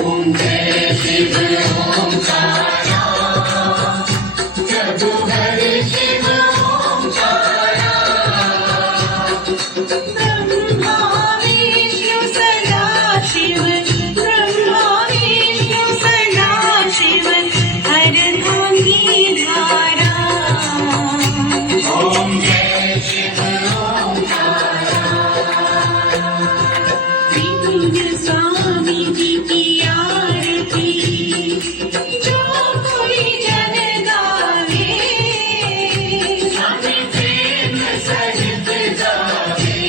ओम जय शिव ओंकारा, प्रभु हरि शिव ओंकारा। ब्रह्मा विष्णु सदाशिव, ब्रह्मा विष्णु सदाशिव, हरधांगी धारा। ओम जय शिव ओंकारा। लिंग स्वामी जी की आरती जो कोई जन गावे, स्वामी प्रेम सहित गावे।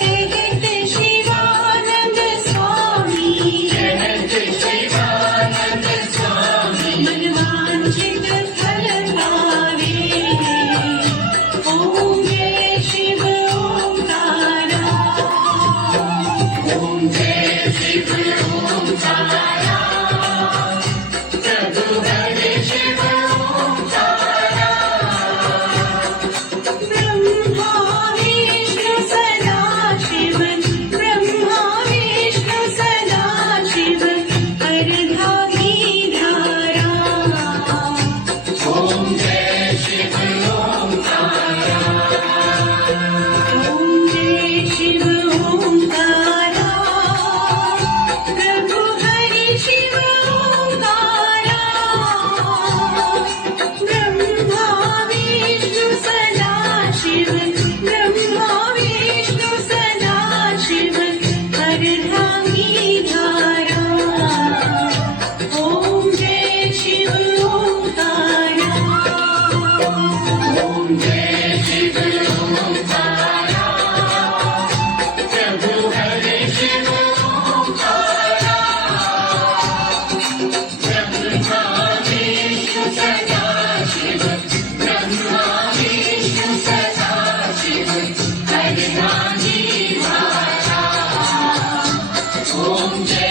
कहत शिवानंद स्वामी, कहत शिवानंद स्वामी, मनवांछित फल पावे। ओम जय शिव ओंकारा। ओम जय शिव ओंकारा, प्रभु हरि शिव ओंकारा। ब्रह्मा विष्णु सदाशिव, ब्रह्मा विष्णु सदाशिव, हरधांगी धारा। ओम जय शिव ओंकारा। ओम जय शिव ओंकारा, प्रभु हरि शिव ओंकारा। ब्रह्मा विष्णु सदाशिव, ब्रह्मा विष्णु सदाशिव, हरधांगी धारा। ओम जय शिव ओंकारा। ओम जय शिव ओंकारा, प्रभु हरि शिव ओंकारा। ब्रह्मा विष्णु सदाशिव, ब्रह्मा विष्णु सदाशिव, हरधांगी धारा। ओम जय